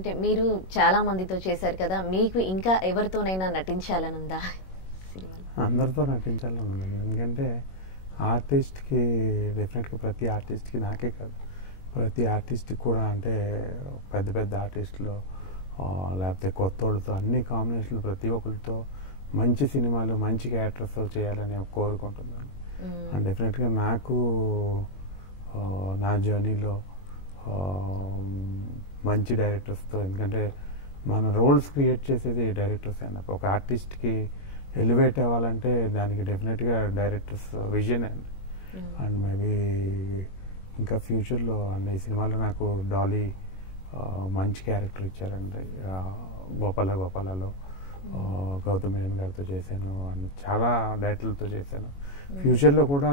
అంటే మీరు చాలా మందితో చేశారు కదా, మీకు ఇంకా ఎవరితోనైనా నటించాలని ఉందా సినిమాలో? అందరితో నటించాలని ఉంది. ఎందుకంటే ఆర్టిస్ట్కి డెఫినెట్గా ప్రతి ఆర్టిస్ట్కి నాకే కాదు, ప్రతి ఆర్టిస్ట్కి కూడా అంటే పెద్ద పెద్ద ఆర్టిస్టులు లేకపోతే కొత్త వాళ్ళతో అన్ని కాంబినేషన్లు ప్రతి ఒక్కరితో మంచి సినిమాలు మంచి క్యారెక్టర్స్తో చేయాలని కోరుకుంటున్నాను. అండ్ డెఫినెట్గా నాకు నా జర్నీలో మంచి డైరెక్టర్స్తో, ఎందుకంటే మన రోల్స్ క్రియేట్ చేసేది డైరెక్టర్స్ అన్నట్టు. ఒక ఆర్టిస్ట్కి ఎలివేట్ అవ్వాలంటే దానికి డెఫినెట్గా డైరెక్టర్స్ విజన్ అండి. అండ్ మేబీ ఇంకా ఫ్యూచర్లో అండ్ ఈ సినిమాలో నాకు డాలీ మంచి క్యారెక్టర్ ఇచ్చారండి. గోపాలలో గౌతమ్ మేనన్ గారితో చేశాను అండ్ చాలా డైరెక్టర్లతో చేశాను. ఫ్యూచర్లో కూడా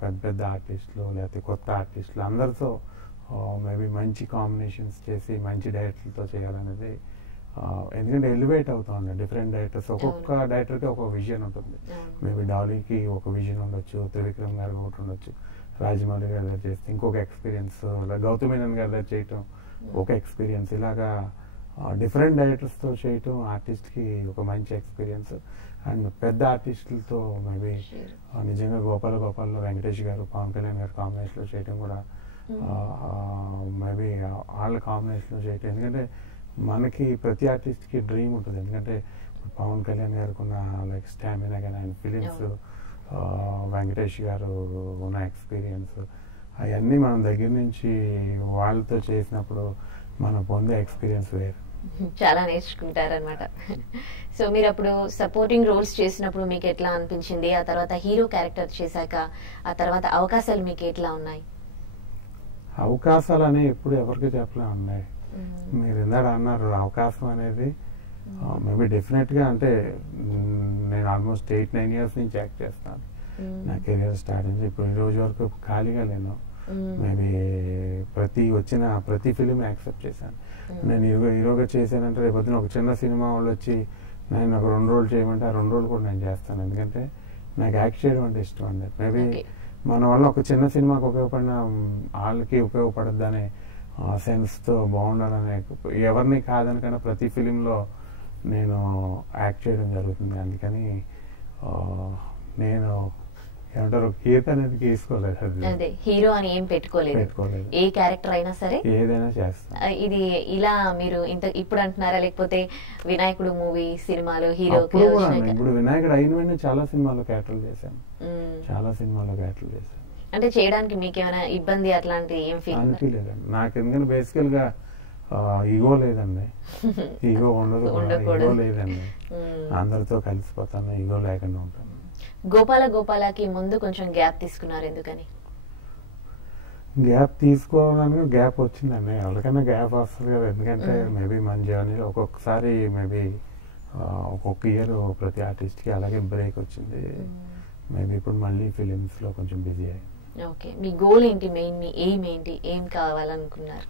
పెద్ద పెద్ద ఆర్టిస్టులు లేకపోతే కొత్త ఆర్టిస్టులు అందరితో మేబీ మంచి కాంబినేషన్స్ చేసి మంచి డైరెక్టర్లతో చేయాలనేది. ఎందుకంటే ఎలివేట్ అవుతా ఉన్నాయి డిఫరెంట్ డైరెక్టర్స్, ఒక్కొక్క డైరెక్టర్కి ఒక విజన్ ఉంటుంది. మేబీ డాలీకి ఒక విజన్ ఉండొచ్చు, త్రివిక్రమ్ గారికి ఒకటి ఉండొచ్చు, రాజమౌళి గారి దగ్గర చేస్తే ఇంకొక ఎక్స్పీరియన్స్, గౌతమ్ మేనన్ గారి దగ్గర చేయటం ఒక ఎక్స్పీరియన్స్, ఇలాగా డిఫరెంట్ డైరెక్టర్స్తో చేయటం ఆర్టిస్ట్కి ఒక మంచి ఎక్స్పీరియన్స్. అండ్ పెద్ద ఆర్టిస్టులతో మేబీ నిజంగా గోపాలలో వెంకటేష్ గారు పవన్ కళ్యాణ్ గారు కాంబినేషన్లో చేయటం కూడా మేబీ వాళ్ళ కాంబినేషన్లో చేయటం. ఎందుకంటే మనకి ప్రతి ఆర్టిస్ట్కి డ్రీమ్ ఉంటుంది. ఎందుకంటే పవన్ కళ్యాణ్ గారికి ఉన్న లైక్ స్టామినా కానీ ఆయన ఫిలిమ్స్, వెంకటేష్ గారు ఉన్న ఎక్స్పీరియన్స్, అవన్నీ మనం దగ్గర నుంచి వాళ్ళతో చేసినప్పుడు మనం పొందే ఎక్స్పీరియన్స్ వేరు. చాలా నేర్చుకుంటారనమాట. సో మీరు అప్పుడు సపోర్టింగ్ రోల్స్ చేసినప్పుడు మీకు ఎట్లా అనిపించింది? ఆ తర్వాత హీరో క్యారెక్టర్ చేశాక ఆ తర్వాత అవకాశాలు మీకు ఎట్లా ఉన్నాయి? అవకాశాలు అనేవి ఎప్పుడు ఎవరికి చెప్పలే ఉన్నాయి. మీరు ఇందాక అన్నారు అవకాశం అనేది మేబీ డెఫినెట్గా అంటే నేను ఆల్మోస్ట్ 8-9 years నుంచి యాక్ట్ చేస్తాను. నా కెరియర్ స్టార్ట్ నుంచి ఇప్పుడు ఈ రోజు వరకు ఖాళీగా లేను. మేబీ ప్రతి ఫిలిం యాక్సెప్ట్ చేశాను. నేను హీరోగా చేశానంటే రేపొద్దున ఒక చిన్న సినిమా వాళ్ళు వచ్చి నేను ఒక 2 రోజులు చేయమంటే ఆ 2 రోజులు కూడా నేను చేస్తాను. ఎందుకంటే నాకు యాక్ట్ చేయడం అంటే ఇష్టం అండి. మేబీ మన వల్ల ఒక చిన్న సినిమాకి ఉపయోగపడిన వాళ్ళకి ఉపయోగపడద్దనే సెన్స్తో బాగుండాలనే, ఎవరిని కాదనికన్నా ప్రతి ఫిలింలో నేను యాక్ట్ చేయడం జరుగుతుంది. అందుకని నేను ఏమంటారు గీత అనేది గీసుకోలేదు. అదే హీరో అని ఏం పెట్టుకోలేదు. ఏ క్యారెక్టర్ అయినా సరే ఏదైనా చేస్తాను. ఇది ఇలా మీరు ఇప్పుడు అంటున్నారా, లేకపోతే వినాయకుడు మూవీ సినిమాలో హీరో? ఇప్పుడు వినాయకుడు అయిన వెంటనే చాలా సినిమాలో క్యారెక్టర్లు చేశాను. అంటే చేయడానికి మీకు ఏమైనా ఇబ్బంది అట్లాంటి ఏం ఫీల్ అనిపించలేదండి నాకు. ఎందుకంటే బేసికల్ గా ఈగో లేదండి, ఈగో ఉండదు, ఈగో లేదండి. అందరితో కలిసిపోతాను, ఈగో లేకుండా ఉంటాను. గోపాలకి ముందు కొంచెం గ్యాప్ తీసుకున్నారు, ఎందుకని? గ్యాప్ తీసుకోవడానికి గ్యాప్ వచ్చిందండి. ఎవరికైనా గ్యాప్ వస్తుంది కదా. ఎందుకంటే మేబీ మన జర్నీలో ఒక్కొక్కసారి మేబీ ఒక్కొక్క ఇయర్ ప్రతి ఆర్టిస్ట్కి అలాగే బ్రేక్ వచ్చింది. మేబీ ఇప్పుడు మళ్ళీ ఫిలిమ్స్లో కొంచెం బిజీ అయ్యింది. ఓకే, మీ గోల్ ఏంటి? మెయిన్ మీ ఎయిమ్ ఏంటి? ఏం కావాలనుకున్నారు?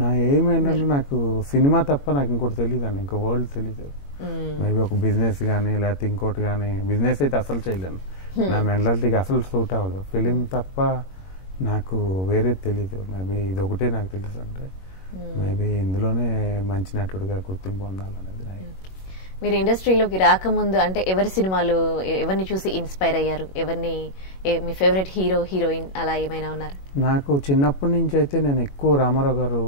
నా ఎయిమ్ ఏంటంటే నాకు సినిమా తప్ప నాకు ఇంకోటి తెలియదు అండి, ఇంకో వరల్డ్ తెలీదు. మేబీ ఒక బిజినెస్ కానీ లేకపోతే ఇంకోటి కానీ, బిజినెస్ అయితే అసలు చేయలేను, నా మెంటాలిటీకి అసలు సూట్ అవ్వదు. ఫిలిం తప్ప నాకు వేరే తెలీదు. మేబీ ఇది ఒకటే నాకు తెలుసు, అంటే మేబీ ఇందులోనే మంచి నటుడుగా గుర్తింపు పొందాలనేది. మీరు ఇండస్ట్రీలోకి రాకముందు అంటే ఎవరి సినిమాలు, ఎవరిని చూసి ఇన్స్పైర్ అయ్యారు? ఎవరిని, మీ ఫేవరెట్ హీరో హీరోయిన్ అలా ఏమైనా ఉన్నారు? నాకు చిన్నప్పటి నుంచి అయితే నేను ఎక్కువ రామారావు గారు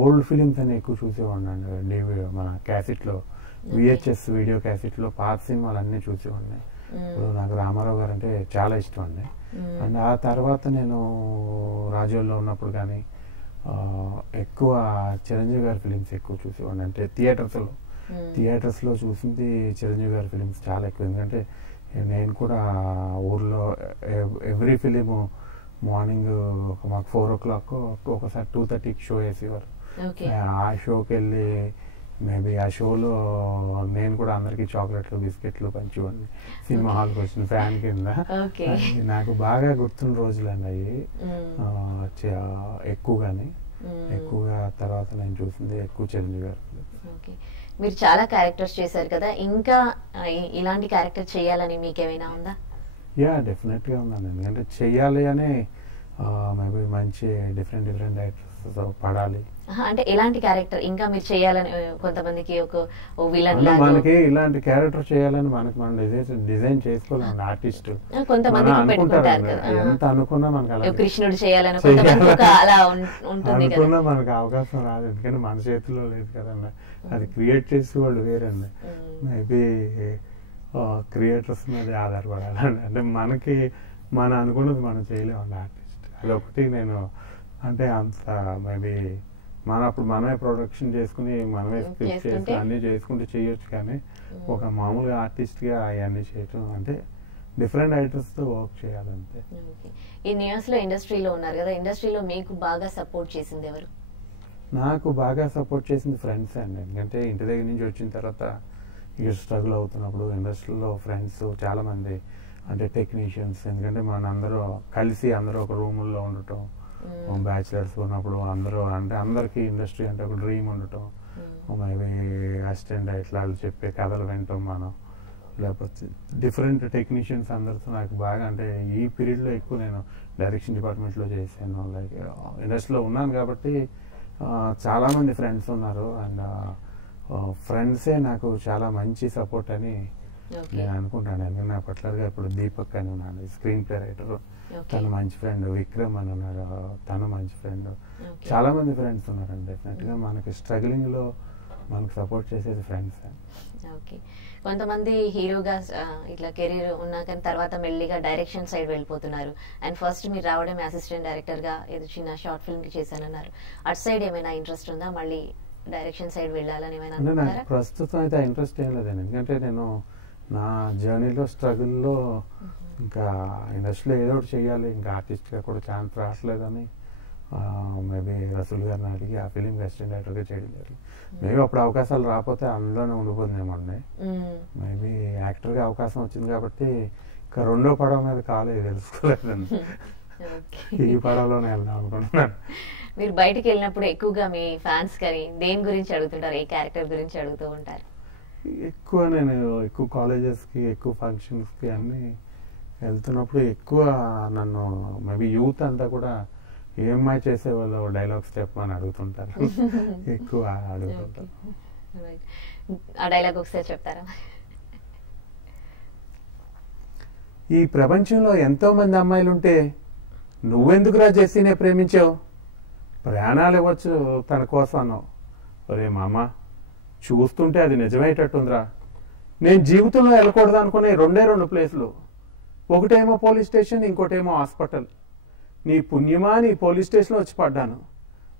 ఓల్డ్ ఫిలిమ్స్ అని ఎక్కువ చూసేవాడిని. మన క్యాసెట్లో, విహెచ్ఎస్ వీడియో క్యాసెట్లో పాత సినిమాలు అన్నీ చూసేవాడిని. నాకు రామారావు గారు అంటే చాలా ఇష్టం అండి. అండ్ ఆ తర్వాత నేను రాజోల్లో ఉన్నప్పుడు కానీ ఎక్కువ చిరంజీవి గారి ఫిలిమ్స్ ఎక్కువ చూసేవాడిని. అంటే థియేటర్స్లో చూసింది చిరంజీవి గారి ఫిలిమ్స్ చాలా ఎక్కువ. ఎందుకంటే నేను కూడా ఊర్లో ఎవ్రీ ఫిలిము మార్నింగ్ మాకు 4 o'clock ఒకసారి 2:30కి షో వేసేవారు. ఆ షోకి వెళ్ళి మేబీ ఆ షోలో నేను కూడా అందరికి చాక్లెట్లు బిస్కెట్లు పంచివ్వండి సినిమా హాల్కి వచ్చిన ఫ్యాన్ కింద. నాకు బాగా గుర్తున్న రోజులండి అవి. ఎక్కువగా తర్వాత నేను చూసింది ఎక్కువ చిరంజీవి గారు. మీరు చాలా క్యారెక్టర్స్ చేశారు కదా, ఇంకా ఇలాంటి క్యారెక్టర్ చేయాలని మీకేమైనా ఉందా? యా, డెఫినెట్గా ఉందండి. ఎందుకంటే చెయ్యాలి అని మేబీ మంచి డిఫరెంట్ డైరెక్టర్స్ సో పడాలి. అంటే ఎలాంటి క్యారెక్టర్ ఇంకా మీరు చేయాలని కొంతమందికి ఒక విలన్ అంటే లాగా మనకి ఇలాంటి క్యారెక్టర్ చేయాలని మనకి మనం డిజైన్ చేసుకోలేము. ఆర్టిస్ట్ కొంతమందికి అనుకుంటారు పెట్టుకుంటారు కదా, కదా. ఎంత అనుకున్నా మనకి అలా కృష్ణుడు చేయాలని కొంతమందికి ఒక అలా ఉంటుంది కదా. అనుకున్నా మనకి అవకాశం రాదు, ఎందుకంటే మన చేతిలో లేదు కదండి. అది క్రియేట్ చేసే వాళ్ళు వేరండి. మేబీ క్రియేటర్స్ మీద ఆధారపడాలండి. అంటే మనకి మనం అనుకున్నది మనం చేయలేమండి ఆర్టిస్ట్. అది ఒకటి నేను అంటే అంత మేబీ అప్పుడు మనమే ప్రొడక్షన్ చేసుకుని మనమే స్క్రిప్ట్ చేసుకుని అన్ని చేసుకుంటూ చేయొచ్చు, కానీ ఒక మామూలుగా ఆర్టిస్ట్గా అవన్నీ చేయటం అంటే డిఫరెంట్ రైటర్స్తో వర్క్ చేయాలంతే. ఈ న్యూస్ లో ఇండస్ట్రీలో ఉన్నారు కదా, ఇండస్ట్రీలో మీకు బాగా సపోర్ట్ చేసింది ఎవరు? నాకు బాగా సపోర్ట్ చేసింది ఫ్రెండ్స్ అండి. ఎందుకంటే ఇంటి దగ్గర నుంచి వచ్చిన తర్వాత ఇక స్ట్రగుల్ అవుతున్నప్పుడు ఇండస్ట్రీలో ఫ్రెండ్స్ చాలా మంది, అంటే టెక్నీషియన్స్, ఎందుకంటే అందరూ కలిసి అందరూ ఒక రూముల్లో ఉండటం, బ్యాచిలర్స్ ఉన్నప్పుడు అందరూ అంటే అందరికీ ఇండస్ట్రీ అంటే ఒక డ్రీమ్ ఉండటం, మేబీ అసిస్టెంట్ ఇట్లా చెప్పే కథలు వింటాం మనం, లేకపోతే డిఫరెంట్ టెక్నీషియన్స్ అందరితో నాకు బాగా అంటే ఈ పీరియడ్లో ఎక్కువ నేను డైరెక్షన్ డిపార్ట్మెంట్లో చేశాను. లైక్ ఇండస్ట్రీలో ఉన్నాను కాబట్టి చాలామంది ఫ్రెండ్స్ ఉన్నారు. అండ్ ఫ్రెండ్సే నాకు చాలా మంచి సపోర్ట్ అని నేను అనుకుంటాను. ఎందుకంటే నా పర్టికులర్గా ఇప్పుడు దీపక్ అని ఉన్నాను, స్క్రీన్ ప్లే రైటర్, తను మంచి ఫ్రెండ్. విక్రమ్ అని ఉన్నాడు, తను మంచి ఫ్రెండ్. చాలా మంది ఫ్రెండ్స్ ఉన్నారండి. డెఫినెట్గా మనకి స్ట్రగ్లింగ్లో మనకు సపోర్ట్ చేసేది ఫ్రెండ్స్. ఓకే, కొంతమంది హీరోగా ఇట్లా కెరీర్ ఉన్నా కానీ తర్వాత మెల్లిగా డైరెక్షన్ సైడ్ వెళ్ళిపోతున్నారు. అండ్ ఫస్ట్ మీరు రావడమే అసిస్టెంట్ డైరెక్టర్ గా ఏదో చిన్న షార్ట్ ఫిల్మ్ కి చేశానన్నారు. అటు సైడ్ ఏమైనా ఇంట్రెస్ట్ ఉందా, మళ్ళీ డైరెక్షన్ సైడ్ వెళ్ళాలని ఏమైనా అనుకుంటారా? ప్రస్తుతం అయితే ఇంట్రెస్ట్ ఏం లేదండి. ఎందుకంటే నేను నా జర్నీలో స్ట్రగుల్లో ఇంకా ఇండస్ట్రీలో ఏదో ఒకటి చేయాలి, ఇంకా ఆర్టిస్ట్గా కూడా ఛాన్స్ రావట్లేదని మేబీ రసూల్ గారిని అడిగి ఆ ఫిలిం అసిస్టెంట్ డైరెక్టర్గా చేయడం జరిగింది. మేబీ అప్పుడు అవకాశాలు రాకపోతే అందులోనే ఉండిపోతుందేమండి. మేబీ యాక్టర్గా అవకాశం వచ్చింది కాబట్టి ఇంకా రెండో పడవ మీద కాలేదు, తెలుసుకోలేదండి. ఈ పడవలోనే వెళ్దాం అనుకుంటున్నాను. మీరు బయటకు వెళ్ళినప్పుడు ఎక్కువగా మీ ఫ్యాన్స్ కానీ దేని గురించి అడుగుతుంటారు, ఏ క్యారెక్టర్ గురించి అడుగుతూ ఉంటారు? నేను ఎక్కువ కాలేజెస్కి, ఎక్కువ ఫంక్షన్స్కి అన్నీ వెళ్తున్నప్పుడు ఎక్కువ నన్ను మేబీ యూత్ అంతా కూడా ఏమై చేసేవాళ్ళు డైలాగ్స్ చెప్పమని అడుగుతుంటారు. ఎక్కువ అడుగుతుంటారు. ఆ డైలాగ్ ఒకసారి చెప్తారా? ఈ ప్రపంచంలో ఎంతో మంది అమ్మాయిలుంటే నువ్వెందుకురా జెస్సీనే ప్రేమించావు? ప్రాణాలు ఇవ్వచ్చు తన కోసం అన్నావు. ఒరే మామ, చూస్తుంటే అది నిజమయ్యేటట్టుందిరా. నేను జీవితంలో వెళ్ళకూడదు అనుకునే రెండు ప్లేసులు, ఒకటేమో పోలీస్ స్టేషన్, ఇంకోటేమో హాస్పిటల్. నీ పుణ్యమా నీ పోలీస్ స్టేషన్లో వచ్చి పడ్డాను.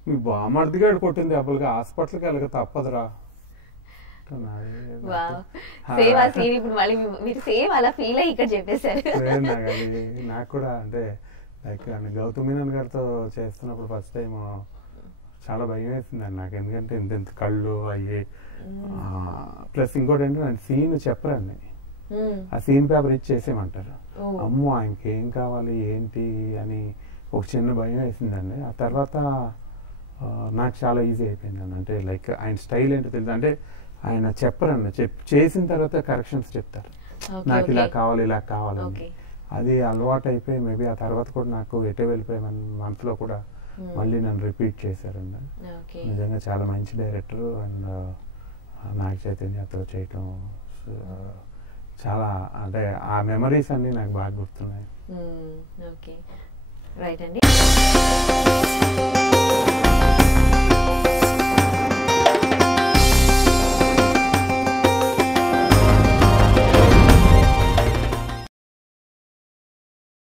మీ బామర్దిగాడు కొట్టింది అప్పులుగా హాస్పిటల్కి వెళ్ళక తప్పదురా. నాకు కూడా అంటే లైక్ గౌతమ్ మీనన్ గారితో చేస్తున్నప్పుడు ఫస్ట్ టైం చాలా భయం వేసిందండి నాకు. ఎందుకంటే ఇంత కళ్ళు అయ్యి, ప్లస్ ఇంకోటి ఏంటంటే నేను సీన్ చెప్పరండి, ఆ సీన్ పేపర్ ఇచ్చి చేసేయమంటారు. అమ్మో ఆయనకి ఏం కావాలి ఏంటి అని ఒక చిన్న భయం వేసిందండి. ఆ తర్వాత నాకు చాలా ఈజీ అయిపోయిందండి. అంటే లైక్ ఆయన స్టైల్ ఏంటో తెలుసు, అంటే ఆయన చెప్పరండి, చేసిన తర్వాత కరెక్షన్స్ చెప్తారు, నాకు ఇలా కావాలి ఇలా కావాలని. అది అలవాటు అయిపోయి మేబీ ఆ తర్వాత కూడా నాకు ఎటే వెళ్ళిపోయి మనసులో కూడా మళ్ళీ నన్ను రిపీట్ చేశారండి. నిజంగా చాలా మంచి డైరెక్టర్. అండ్ నాగ చైతన్యతో చేయటం చాలా అంటే ఆ మెమరీస్ అన్ని నాకు బాగా గుర్తున్నాయి. ఓకే, రైట్ అండి.